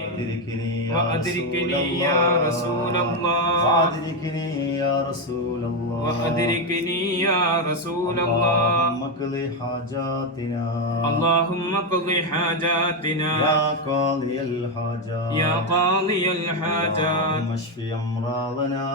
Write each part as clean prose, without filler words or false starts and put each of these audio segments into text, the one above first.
وأدركني يا رسول الله وأدركني يا رسول الله اللهم اقض حاجاتنا اللهم اقض حاجاتنا يا قاضي الحاجات يا قاضي الحاجات اللهم اشف أمراضنا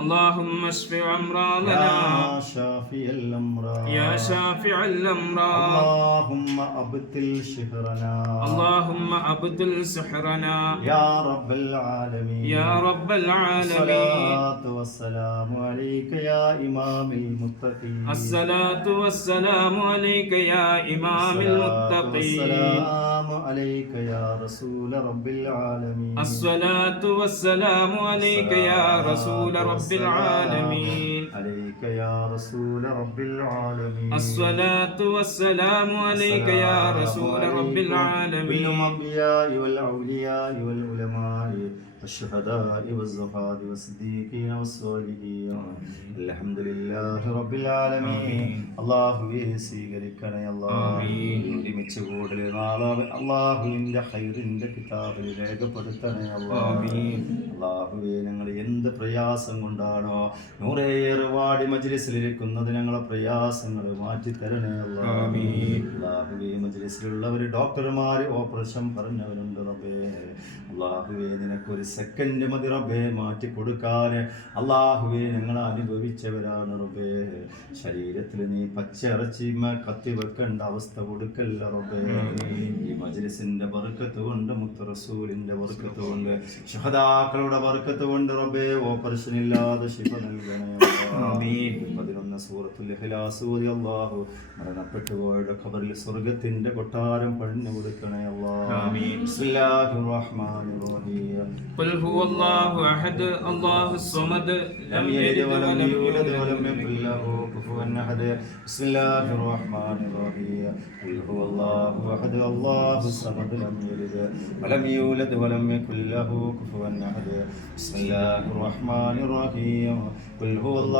اللهم اشف أمراضنا يا شافي الأمراض يا شافع الأمراض اللهم أبطل شهرنا اللهم أبطل سحرنا يا رب العالمين يا رب العالمين الصلاة والسلام عليك يا إمام المتقين الصلاة والسلام عليك يا إمام المتقين السلام عليك يا رسول رب العالمين الصلاة والسلام عليك يا رسول رب العالمين عليك يا رسول رب العالمين الصلاة والسلام عليك يا رسول رب العالمين بالأنبياء والأولياء والعلماء والشهداء والزهاد والصديقين والصالحين الحمد لله رب العالمين അല്ലാഹുവേ സ്വീകരിക്കണേ ഒരുമിച്ച് കൂടുതൽ നാളെ അല്ലാഹുവിന്റെ ഖൈറിന്റെ കിതാബിൽ രേഖപ്പെടുത്തണേ അല്ലാഹുവേ ഞങ്ങൾ എന്ത് പ്രയാസം കൊണ്ടാണോ നൂറേറുവാടി മജ്ലിസിലിരിക്കുന്നത് ഞങ്ങളെ പ്രയാസങ്ങൾ മാറ്റി തരണേ അല്ലാഹുവേ മജ്ലിസിലുള്ളവർ ഡോക്ടർമാർ ഓപ്പറേഷൻ പറഞ്ഞവരുണ്ട് റബ്ബേ അല്ലാഹുവേ നിനക്കൊരു സെക്കൻഡ് മതി റബ്ബേ മാറ്റി കൊടുക്കാൻ അല്ലാഹുവേ ഞങ്ങൾ അനുഭവിച്ചവരാണ് റബ്ബേ ശരീരത്തിൽ നീ പച്ചയിറച്ചി കത്തി വെക്കേണ്ട അവസ്ഥ കൊടുക്കല്ല റബ്ബേ ഈ മജ്ലിസിന്റെ ബർക്കത്ത് കൊണ്ട് മുത്ത് റസൂലിന്റെ ബർക്കത്ത് കൊണ്ട് ശുഹദാക്കളുടെ ബർക്കത്ത് കൊണ്ട് റബ്ബേ ഓപ്പറേഷൻ ഇല്ലാതെ ശിഫ നൽകണേ ആമീൻ 11 സൂറത്തുൽ ഇഖ്ലാസ് ഓതി അല്ലാഹു മരണപ്പെട്ടു പോയവരുടെ ഖബറിൽ സ്വർഗ്ഗത്തിന്റെ കൊട്ടാരം പണിഞ്ഞു കൊടുക്കണേ അല്ലാഹ് ആമീൻ ബിസ്മില്ലാഹിർ റഹ്മാനിർ റഹീം ഖുൽ ഹുവല്ലാഹു അഹദ് അല്ലാഹുസ് സമദ് ലം യലിദ് വലം യൂലദ് വലം യകുൽ ലഹു കുഫുവൻ അഹദ് ബിസ്മില്ലാഹിർ റഹ്മാനിർ റഹീം ഖുൽ ഹുവല്ലാഹു അഹദ് അല്ലാഹുസ് സമദ് ലം യലിദ് വലം യൂലദ് വലം യകുൽ ലഹു കുഫുവൻ അഹദ് ബിസ്മില്ലാഹിർ റഹ്മാനിർ റഹീം ഖുൽ ഹുവല്ലാഹു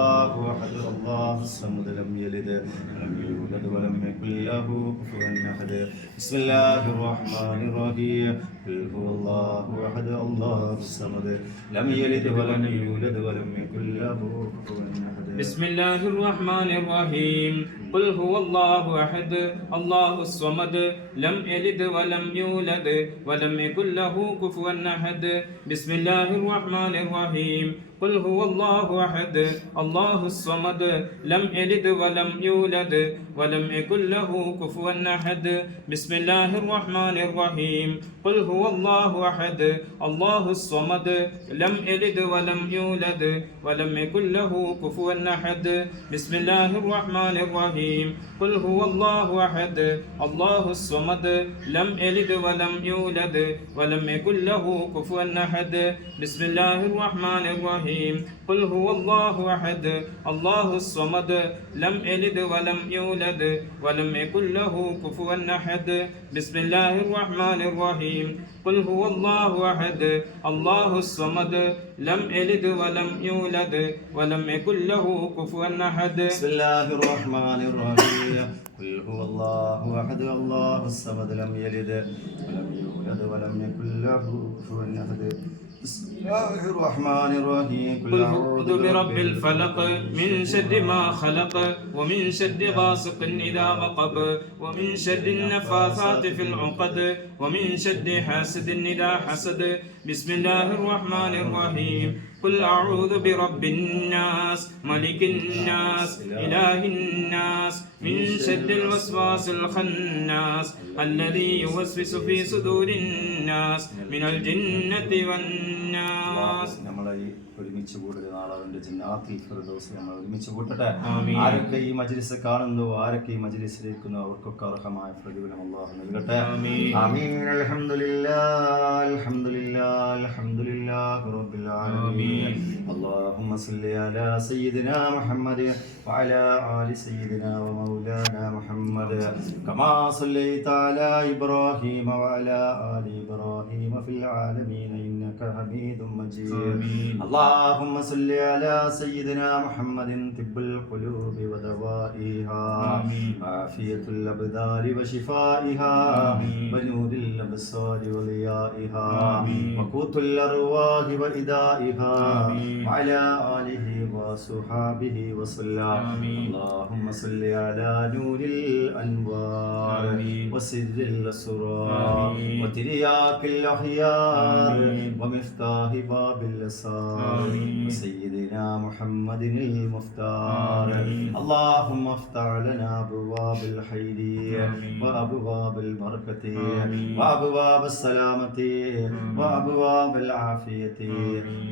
അഹദ് അല്ലാഹുസ് സമദ് ലം യലിദ് വലം യൂലദ് വലം യകുൽ ലഹു കുഫുവൻ അഹദ് ബിസ്മില്ലാഹിർ റഹ്മാനിർ റഹീം ഖുൽ ഹുവല്ലാഹു അഹദ് അല്ലാഹുസ് സമദ് ലം യലിദ് വലം യൂലദ് വലം യകുൽ ലഹു കുഫുവൻ അഹദ് بسم الله الرحمن الرحيم قل هو الله أحد الله الصمد لم يلد ولم يولد ولم يكن له كفوا أحد بسم الله الرحمن الرحيم قل هو الله أحد الله الصمد لم يلد ولم يولد ولم يكن له كفوا أحد بسم الله الرحمن الرحيم قل هو الله أحد الله الصمد لم يلد ولم يولد ولم يكن له كفوا أحد بسم الله الرحمن الرحيم قل هو الله أحد الله الصمد لم يلد ولم يولد ولم يكن له كفوا أحد بسم الله الرحمن الرحيم قل هو الله أحد الله الصمد لم يلد ولم يولد ولم يكن له كفوا أحد بسم الله الرحمن الرحيم قل هو الله أحد الله الصمد لم يلد ولم يولد ولم يكن له كفوا أحد بسم الله الرحمن الرحيم قل هو الله أحد الله الصمد لم يلد ولم يولد ولم يكن له كفوا أحد بسم الله الرحمن الرحيم قل أعوذ برب الفلق من شر ما خلق ومن شر غاسق إذا وقب ومن شر النفاثات في العقد ومن شر حاسد إذا حسد بسم الله الرحمن الرحيم قل أعوذ برب الناس ملك الناس إله الناس من شر الوسواس الخناس الذي يوسوس في صدور الناس من الجنة والناس ഒരുമിച്ച് കൂടുതൽ നാളെ ജന്നാത്തിൽ ഫിർദൗസ് നമ്മൾ ഒരുമിച്ച് കൂട്ടട്ടെ ആരൊക്കെ ഈ മജ്ലിസ് കാണുന്നു ആരൊക്കെ ഈ മജ്ലിസിലിരിക്കുന്നു അവർക്കൊക്കെ അർഹമായ പ്രതിഫലം അല്ലാഹു നൽകട്ടെ ആമീൻ അൽഹംദുലില്ലാഹ് അൽഹംദുലില്ലാഹ് അൽഹംദുലില്ലാഹി റബ്ബിൽ ആലമീൻ اللهم صل على سيدنا محمد وعلى آل سيدنا ومولانا محمد كما صليت على إبراهيم وعلى آل إبراهيم في العالمين إنك إنك حميد مجيد. اللهم صل على سيدنا محمد طب القلوب ودوائها عافية الأبدان وشفائها ونور الأبصار وضيائها وقوت الأرواح وإدائها وعلى آله وصحابه وسلم. اللهم صل على نور الأنوار وسر الأسرار وترياق الأخيار ومفتاح باب الأسرار وسيدنا محمد المختار. اللهم افتح لنا أبواب الخير وأبواب البركة وأبواب السلامة وأبواب العافية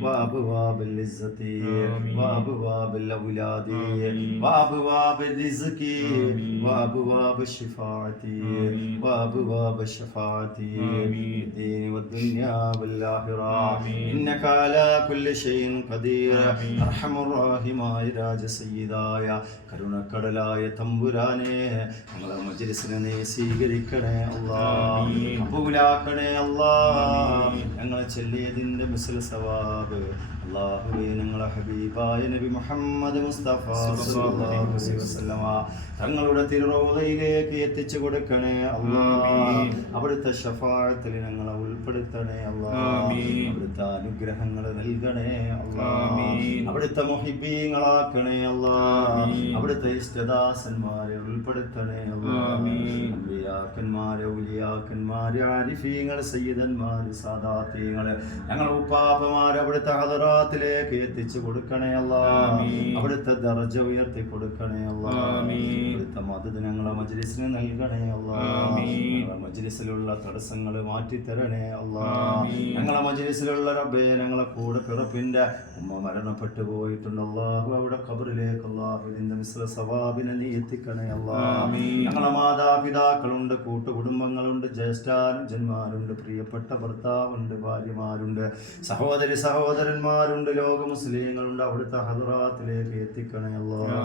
وأبواب العزة وأبواب الأولاد وأبواب الرزق وأبواب الشفاعة وأبواب الشفاعة في الدين والدنيا والآخرة إنك على كل شيء قدير. أرحم الراحمين രാജ സയ്യിദായ കരുണക്കടലായ തമ്പുരാനെ ഞങ്ങളെ മജ്‌ലിസിനെ നീ സ്വീകരിക്കണേ അല്ലാഹ്, കബൂലാക്കണേ അല്ലാഹ്. ഞങ്ങളെ ചൊല്ലിയതിന്റെ മിസ്ൽ സവാബ് അല്ലാഹുവേ ഞങ്ങളെ ഹബീബായ നബി മുഹമ്മദ് മുസ്തഫ സല്ലല്ലാഹു അലൈഹി വസല്ലമ തങ്ങളുടെ തിരുറൗളയിലേക്ക് എത്തിച്ചു കൊടുക്കണേ അല്ലാഹ്. അവിടുത്തെ ശഫാഅത്തിൽ ഞങ്ങളെ ഉൾപ്പെടുത്തണേ അല്ലാഹ്. അവിടുത്തെ അനുഗ്രഹങ്ങൾ നൽകണേ അല്ലാഹ്. അവിടുത്തെ മുഹിബ്ബീങ്ങളാക്കണേ അല്ലാഹ്. അവിടുത്തെ ഇഷ്ടദാസന്മാരെ ഉൾപ്പെടുത്തണേ അല്ലാഹ്. അമ്പിയാക്കന്മാരെ ഔലിയാക്കന്മാരെ ആരിഫീങ്ങൾ സയ്യിദന്മാർ സാദാത്തീങ്ങൾ ഞങ്ങളെ ഉപ്പാപ്പമാരെ അവിടുത്തെ ഹദറാത്തിലേക്ക് എത്തിച്ചു കൊടുക്കണേ അല്ലാഹ്. അവിടുത്തെ ദർജ ഉയർത്തി കൊടുക്കണേ അല്ലാഹ്. അവിടുത്തെ മദദ് ഞങ്ങളെ മജ്‌ലിസിന് നൽകണേ അല്ലാഹ്. ഞങ്ങളെ മജ്‌ലിസിലുള്ള തടസ്സങ്ങൾ മാറ്റി തരണേ അല്ലാഹ്. ഞങ്ങളെ മജ്‌ലിസിലുള്ള റബ്ബേ ഞങ്ങളെ കൂടെ പിറപ്പിന്റെ ഉമ്മ മരണപ്പെട്ടു പോയിട്ടുണ്ട് അല്ലാഹു. അവിടെ ഖബറിലേക്ക് അല്ലാഹു ഇതിന്റെ മിസ്ല സവാബിനെ നീ എത്തിക്കണേ അല്ലാഹ്. ഞങ്ങളെ മാതാപിതാക്കളുണ്ട്, കൂട്ടുകുടുംബങ്ങളുണ്ട്, ജ്യേഷ്ഠാനുജന്മാരുണ്ട്, പ്രിയപ്പെട്ട ഭർത്താവുണ്ട്, ഭാര്യമാരുണ്ട്, സഹോദരി സഹോദരന്മാരുണ്ട്, ലോക മുസ്ലിങ്ങളുണ്ട്. അവിടുത്തെ ഹദറാത്തിലേക്ക് എത്തിക്കണേ അല്ലാഹ്.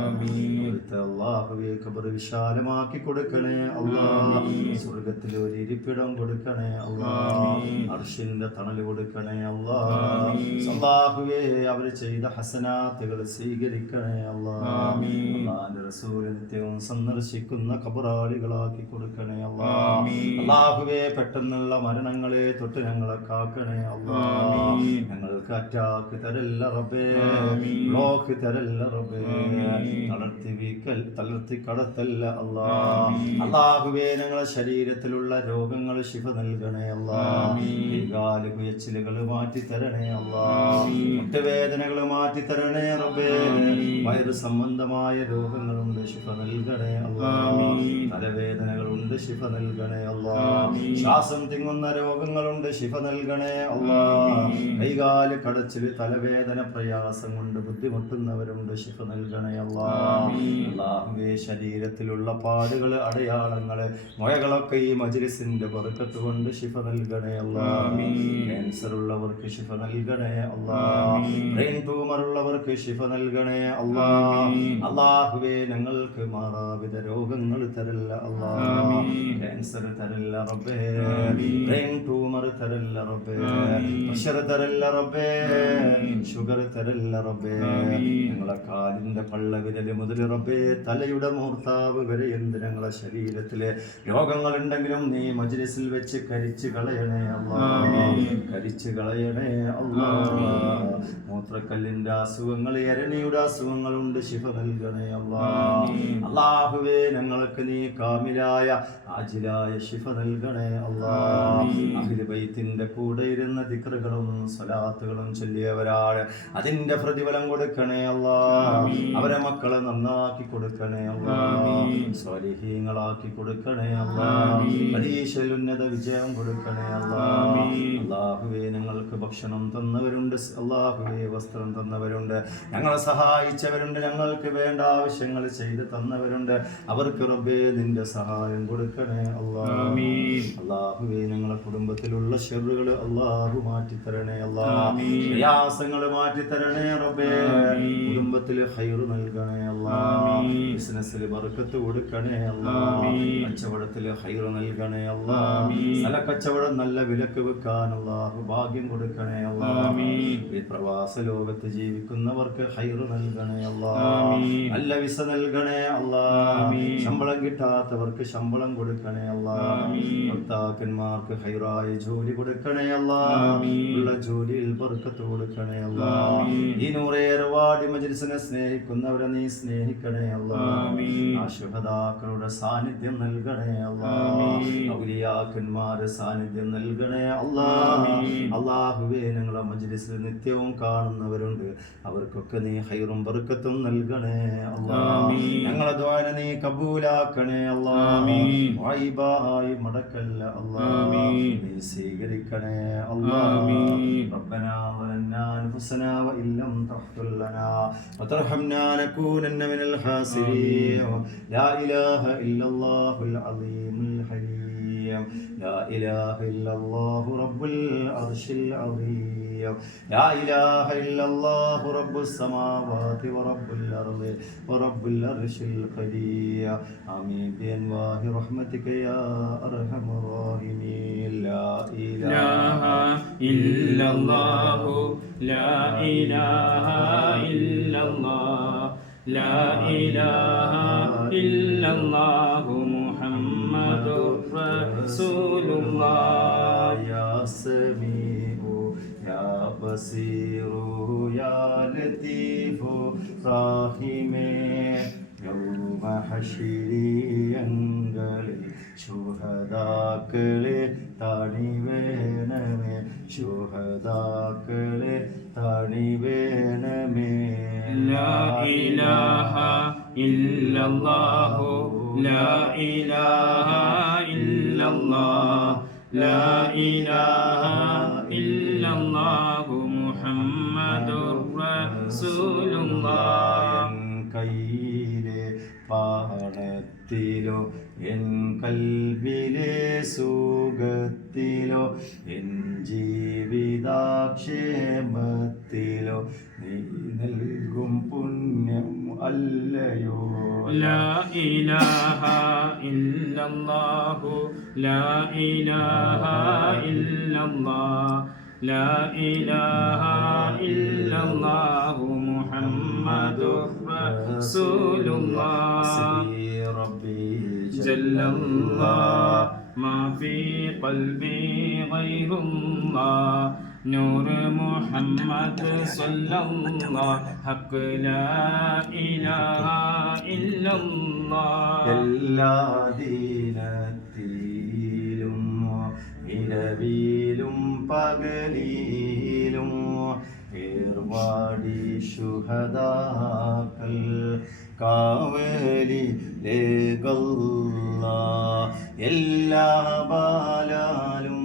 അവിടുത്തെ അല്ലാഹുവേ ഖബർ വിശാലമാക്കി കൊടുക്കണേ അല്ലാഹ്. സ്വർഗ്ഗത്തിൽ ഒരു ഇരിപ്പിടം കൊടുക്കണേ അല്ലാഹ്. അർശിന്റെ തണൽ കൊടുക്കണേ അല്ലാഹ്. അല്ലാഹുവേ അവർ ചെയ്ത ഹസനാത്തുകൾ സ്വീകരിക്കണേ അല്ലാഹ്. അല്ലാഹുവിന്റെ റസൂൽ നിത്യവും സന്ദർശിക്കുന്ന ഖബറാളികളാക്കി കൊടുക്കണേ അല്ലാഹ്. അല്ലാഹുവേ പെട്ടെന്നുള്ള മരണങ്ങളെ തൊട്ട് ഞങ്ങളെ കാക്കണേ അല്ലാഹ്. ഞങ്ങൾക്ക് അറ്റാക്ക് തരല്ല റബ്ബേ, ബ്ലോക്ക് തരല്ല റബ്ബേ, തളർത്തി കടത്തല്ല അല്ലാഹ്. അല്ലാഹുവേ ഞങ്ങളെ ശരീരത്തിലുള്ള രോഗങ്ങൾ ശിഫ നൽകണേ അല്ലാഹ്. കാല് കുയച്ചിലുകൾ മാറ്റി തരണേ അല്ലാഹ്. മുട്ടുവേദനകൾ മാറ്റി തരണേ റബ്ബേ. വയറ് സംബന്ധമായ രോഗങ്ങളുണ്ട്, ശിഫ നൽകണേ അല്ലാഹ്. തലവേദനകളുണ്ട്, ശിഫ നൽകണേ അല്ലാഹ്. ശ്വാസം തിങ്ങുന്ന രോഗങ്ങളുണ്ട്, ശിഫ നൽകണേ അല്ലാഹ്. കൈകാല് കടച്ചിൽ, തലവേദന, പ്രയാസം കൊണ്ട് ബുദ്ധിമുട്ടുന്നവരുണ്ട്, ശിഫ നൽകണേ അല്ലാഹ്. അല്ലാഹുവേ ശരീരത്തിലുള്ള പാടുകൾ, അടയാളങ്ങൾ, മുഴകളൊക്കെ ഈ മജ്‌ലിസിന്റെ ബർക്കത്ത് കൊണ്ട് ശിഫ നൽകണേ അല്ലാഹ്. ക്യാൻസർ ഉള്ളവർക്ക് ശിഫ നൽകണേ അല്ലാഹ്. ബ്രെയിൻ ട്യൂമർ ഉള്ളവർക്ക് ശിഫ നൽകണേ അല്ലാഹ്. അല്ലാഹുവേ ഞങ്ങൾക്ക് മാറാവിധ രോഗങ്ങൾ തരല്ല അല്ലാഹ്. ക്യാൻസർ തരല്ല റബ്ബേ, ബ്രെയിൻ ട്യൂമർ തരല്ല റബ്ബേ, പ്രഷർ തരല്ല റബ്ബേ, ഷുഗർ തരല്ല റബ്ബേ. ഞങ്ങളെ കാലിന്റെ പള്ളവിരല് മുതൽ റബ്ബേ തലയുടെ മൂർത്താവ് വരെ എന്ത് ഞങ്ങളെ ശരീരത്തിലെ രോഗങ്ങൾ ഉണ്ടെങ്കിലും നീ മജ്‌ലിസിൽ വെച്ച് കരിച്ചു കളയണേ അല്ലാഹ്. കരിച്ചു കളയണേ അല്ലാഹ്. മൂത്രക്കല്ലിന്റെ അസുഖങ്ങൾ, എരണിയുടെ അസുഖങ്ങളുണ്ട്, ശിഫ നൽകണേ അല്ലാഹ്. അല്ലാഹുവേ ഞങ്ങൾക്ക് നീ കാമിലായ ആജിലായ ശിഫ നൽകണേ അല്ലാഹ്. അഹ്ലു ബൈത്തിന്റെ കൂടെ ഇരുന്ന ദിക്റുകളും സ്വലാത്തുകളും ചൊല്ലിയവരാണ്, അതിന്റെ പ്രതിഫലം കൊടുക്കണേ അല്ലാഹ്. അവരെ മക്കളെ നന്നാക്കി കൊടുക്കണേ അല്ലാഹ്. സ്വാലിഹീങ്ങളാക്കി കൊടുക്കണേ അല്ലാഹ്. പരീക്ഷയിൽ ഉന്നത വിജയം കൊടുക്കണേ അല്ലാഹ്. അല്ലാഹുവേ ഞങ്ങൾക്ക് ഭക്ഷണം തന്നവരുണ്ട്, അല്ലാഹുവേ വസ്ത്രം തന്നവരുണ്ട്, ഞങ്ങളെ സഹായിച്ചവരുണ്ട്, ഞങ്ങൾക്ക് വേണ്ട ആവശ്യങ്ങൾ ചെയ്ത് തന്നവരുണ്ട്. അവർക്ക് റബ്ബേ നിന്റെ സഹായം കൊടുക്കണേ അല്ലാഹ്. അല്ലാഹുവേ ഞങ്ങളെ കുടുംബത്തിലുള്ള ഷർറുകൾ അല്ലാഹു മാറ്റി തരണേ അല്ലാഹ്. പ്രയാസങ്ങൾ മാറ്റി തരണേ റബ്ബേ. കുടുംബത്തിൽ ഖൈർ നൽകണേ അല്ലാഹ്. ബിസിനസ്സിൽ ബർക്കത്ത് കൊടുക്കണേ അല്ലാഹ്. കച്ചവടത്തിൽ ഖൈർ നൽകണേ അല്ലാഹ്. സ്ഥല കച്ചവടം നല്ല വിലക്ക് വെക്കാൻ അല്ലാഹ് അല്ലാഹു ഭാഗ്യം കൊടുക്കണേ അല്ലാഹ്. ഈ പ്രവാസ ലോകത്ത് ജീവിക്കുന്നവർക്ക് ഹൈറ് നൽകണേ അല്ലാഹ്. നല്ല വിസ നൽകണേ അല്ലാഹ്. ശമ്പളം കിട്ടാത്തവർക്ക് ശമ്പളം കൊടുക്കണേ അല്ലാഹ്. ഭർത്താക്കന്മാർക്ക് ഹൈറായ ജോലി കൊടുക്കണേ അല്ലാഹ്. ഉള്ള ജോലിയിൽ ബർക്കത്ത് കൊടുക്കണേ അല്ലാഹ്. ഈ നൂറേറവാടി മജ്‌ലിസിനെ സ്നേഹിക്കുന്നവരെ നീ സ്നേഹിക്കണേ അല്ലാഹ്. ആ ശുഹദാക്കളുടെ സാന്നിധ്യം നൽകണേ അല്ലാഹ്. ഔലിയാക്കന്മാരുടെ സാന്നിധ്യം നൽകണേ അല്ലാഹ്. അല്ലാഹുവേ, ഞങ്ങളെ മജ്‌ലിസിൽ നിത്യവും കാണുന്നവരുണ്ട്, അവർക്കൊക്കെ നീ ഹൈറും ബർക്കത്തും നൽകണേ അല്ലാഹ്. ഞങ്ങളെ ദുആ നീ കബൂലാക്കണേ അല്ലാഹ്. വൈബായി മടക്കല്ല അല്ലാഹ്, നീ സ്വീകരിക്കണേ അല്ലാഹ്. റബ്ബനാ വലന്നാ അൻഫുസനാ വഇൻ ലം തഗ്ഫിർ ലനാ വതർഹംനാ ലനകൂനന്ന മിനൽ ഖാസിരീൻ. ലാ ഇലാഹ ഇല്ലല്ലാഹുൽ അളീമുൽ ഹലീം. لا إله إلا الله رب العرش العظيم. لا إله إلا الله رب السماوات ورب الأرض ورب العرش القدير. آمين بأنواع رحمتك يا أرحم الراحمين. لا إله إلا الله لا إله إلا الله لا إله إلا الله محمد رسول الله. يا سميع يا بصير يا لطيف رحيم. يوم حشرينغلي ശുഹദാക്കളെ തണിവേണമേ, ശുഹദാക്കളെ തണിവേണമേ. ലാ ഇലാഹ ഇല്ലല്ലാഹു ലാ ഇലാഹ ഇല്ലല്ലാഹ് ലാ ഇലാഹ ഇല്ലല്ലാഹു മുഹമ്മദുർ റസൂലുള്ളാഹ്. കയ്യിലെ പാണത്തിലോ എൻ കൽബിലെ സുഖത്തിലോ എൻ ജീവിതാക്ഷേമത്തിലോ നീ നൽകും പുണ്യം അല്ലയോ. ലാ ഇലാഹ ഇല്ലല്ലാഹു ലാ ഇലാഹ ഇല്ലല്ലാഹ് ലാ ഇലാഹ ഇല്ലല്ലാഹു മുഹമ്മദുർ റസൂലുള്ളാഹ്. റബ്ബി ജല്ലല്ലാഹ് മാ ഫീ ഖൽബി ഗൈറുല്ലാഹ് നൂർ മുഹമ്മദ് സ്വല്ലല്ലാഹ് ഹഖ് ലാ ഇലാഹ ഇല്ലല്ലാഹ്. എല്ലാ ദീനത്തിലും ഇരവിലും പകലിലും ഏർവാടി ശുഹദാക്കൾ കാവലി ലേകല്ലാഹ്. എല്ലാ ബാലാലും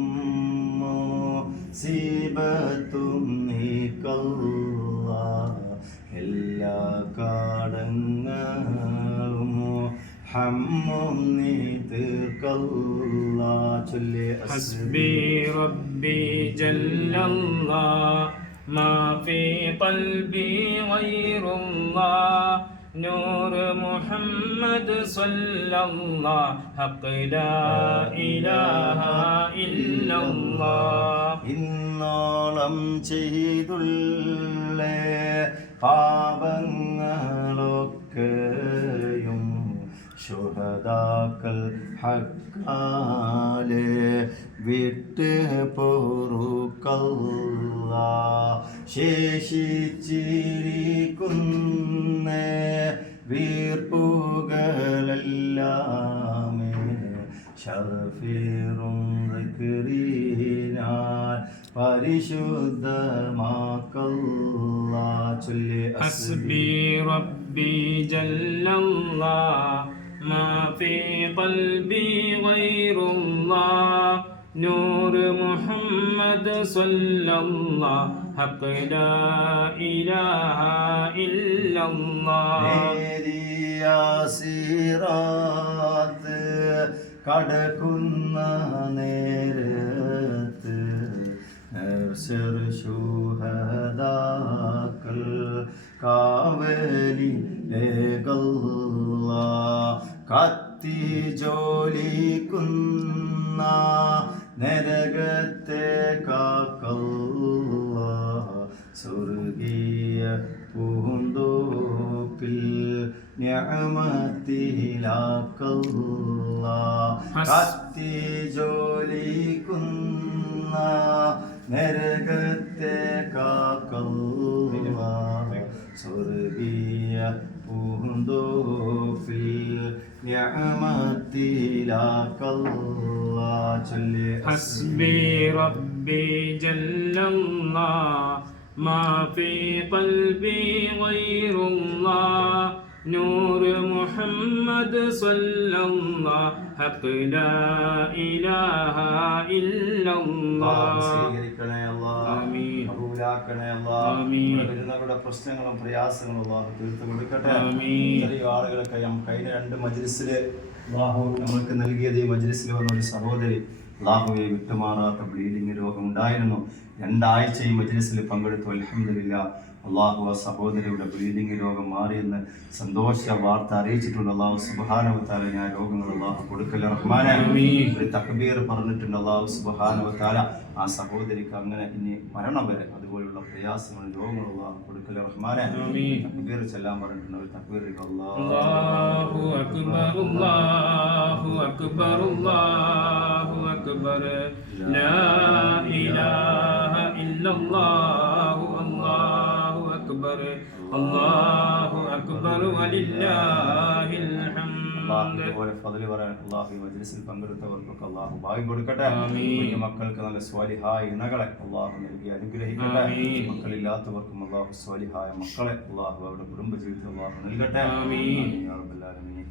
സീബത്തും നീക്കല്ലാഹ്. എല്ലാ കാടങ്ങളും ഹമ്മും നീ തീർക്കല്ലാഹ്. ചൊല്ലി ഹസ്ബി റബ്ബി ജല്ലല്ലാഹ് മാ ഫീ ഖൽബി ഗൈറുല്ലാഹ് നൂർ മുഹമ്മദ് സ്വല്ലല്ലാഹ് ഹഖ് ലാ ഇലാഹ ഇല്ലല്ലാഹ്. ഇന്നോളം ചെയ്തുള്ള പാപങ്ങളൊക്കെയും ശുഹദാക്കൾ ഹക്കാലെ വിട്ട് പൊറുക്കല്ലാഹ്. ശേഷിച്ചിരിക്കുന്ന വീർപ്പുകളെല്ലാമേ ശർഫീറും ദിക്റിനാൽ പരിശുദ്ധമാക്കല്ലാഹ്. ചൊല്ലി ഹസ്ബി റബ്ബി ജല്ലല്ലാഹ് മാ ഫീ ഖൽബി ഗൈറുല്ലാഹ് നൂർ മുഹമ്മദ് സ്വല്ലല്ലാഹ് ഹഖ് ലാ ഇലാഹ ഇല്ലല്ലാഹ്. നേരിയ സിറാത്ത് കടക്കുന്ന നേരത്ത് ശുഹദാക്കൾ കാവലി ലേകല്ലാഹ്. കത്തി ജോലിക്കുന്ന നരകത്തെ കാക്കല്ല സ്വർഗീയ പൂന്തോപ്പിൽ നിഅമത്തിലാക്കല്ല കത്തി ജോലിക്കുന്ന നരകത്തെ കാക്കല്ല സ്വർഗീയ പൂന്തോപ്പിൽ നിഅമത്തിലാക്കല്ല ചൊല്ലി ഹസ്ബി റബ്ബി ജല്ലല്ലാഹ് മാ ഫീ ഖൽബി ഗൈറുല്ലാഹ് നൂറ് മുഹമ്മദ് സ്വല്ലല്ലാഹ് ഹഖ് ലാ ഇലാഹ ഇല്ലല്ലാഹ്. സ്വീകരിക്കണേ അല്ലാഹ്, ആമീൻ. കബൂലാക്കണേ അല്ലാഹ്. ആമീൻ. ഇവിടെ വരുന്നവരുടെ പ്രശ്നങ്ങളും പ്രയാസങ്ങളും അല്ലാഹു തീർത്തു കൊടുക്കട്ടെ. ആമീൻ. ചെറിയ ആളുകളൊക്കെ കഴിഞ്ഞ 2 മജ്ലിസില് അല്ലാഹു നമുക്ക് നൽകിയത് ഈ മജ്ലിസിൽ വന്ന ഒരു സഹോദരി അല്ലാഹുവെ വിട്ടുമാറാത്ത ബ്ലീഡിംഗ് രോഗം ഉണ്ടായിരുന്നു. 2 ആഴ്ച ഈ മജ്ലിസിൽ പങ്കെടുത്തു. അൽഹംദുലില്ലാഹ് അള്ളാഹു ആ സഹോദരിയുടെ ബ്ലീഡിംഗ് രോഗം മാറിയെന്ന് സന്തോഷ വാർത്ത അറിയിച്ചിട്ടുണ്ട്. അള്ളാഹു സുബ്ഹാനഹു വ തആല ആ രോഗങ്ങൾ അള്ളാഹു കൊടുക്കല്ലേ റഹ്മാനെ. ഒരു തക്ബീർ പറഞ്ഞിട്ടുണ്ട്. അള്ളാഹു സുബ്ഹാനഹു വ തആല ആ സഹോദരിക്ക് അങ്ങനെ ഇനി മരണം വരെ അതുപോലുള്ള പ്രയാസങ്ങളും രോഗങ്ങളും അള്ളാഹു കൊടുക്കല്ലേ റഹ്മാനെ. തക്ബീർ ചെല്ലാൻ പറഞ്ഞിട്ടുണ്ട്. ഒരു തക്ബീർ അല്ലാഹു അക്ബർ അല്ലാഹു അക്ബർ അല്ലാഹു അക്ബർ ലാ ഇലാഹ ഇല്ലല്ലാഹു അല്ലാഹു അക്ബർ അല്ലാഹു അക്ബർ വലില്ലാഹിൽ ഹംദ്. അള്ളാഹുപോലെ ഫദ്ല് പറയാൻ അള്ളാഹു ഈ മജ്ലിസിൽ പങ്കെടുത്തവർക്കൊക്കെ അള്ളാഹു ഭാഗ്യം കൊടുക്കട്ടെ. കുഞ്ഞു മക്കൾക്ക് നല്ല സ്വാലിഹായ ഇണകളെ അള്ളാഹു നൽകി അനുഗ്രഹിക്കട്ടെ. മക്കളില്ലാത്തവർക്കും അള്ളാഹു സ്വാലിഹായ മക്കളെ അള്ളാഹു അവരുടെ കുടുംബ ജീവിതത്തിൽ അള്ളാഹു നൽകട്ടെ. ആമീൻ യാ റബ്ബൽ ആലമീൻ.